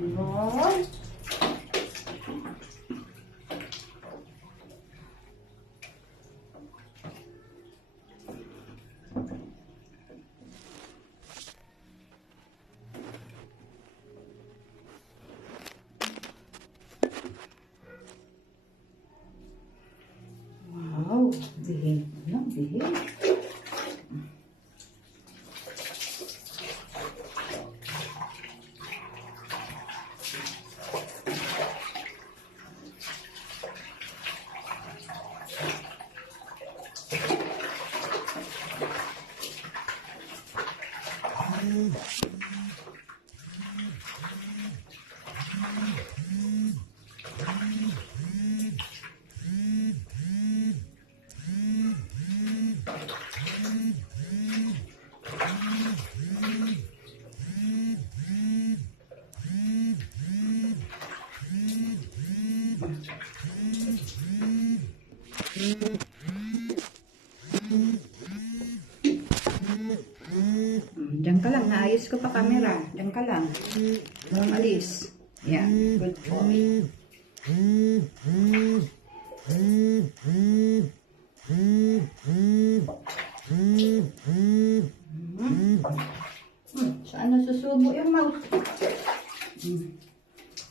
Yun. Wow, bihig na, bihig. Diyan ka lang, naayos ko pa camera. Diyan ka lang. Walang alis. Yeah, good boy. Saan nasusubo yung mouse?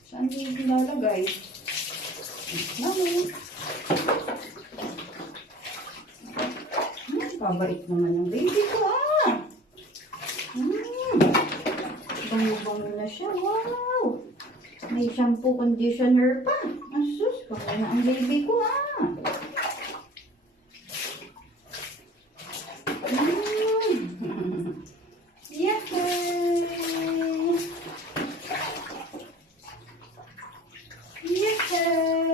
Saan yung nilalagay? Mami. Kabait naman ng baby ko ah. Bango-bango na siya. Wow. May shampoo conditioner pa. Asus, bango na ang baby ko ah. Yahoo! Yahoo!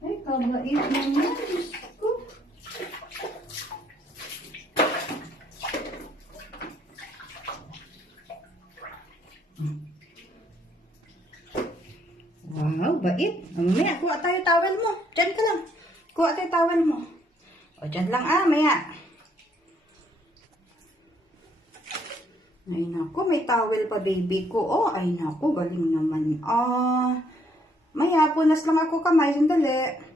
Ay, kabait naman. Diyos ko. Wow, bait. Mamaya, kuha tayo towel mo. Diyan ka lang. Kuha tayo towel mo. O, diyan lang maya. Ay, naku, may towel pa baby ko. Oh, ay, naku, galing naman. Maya, punas lang ako kamay. Sandali.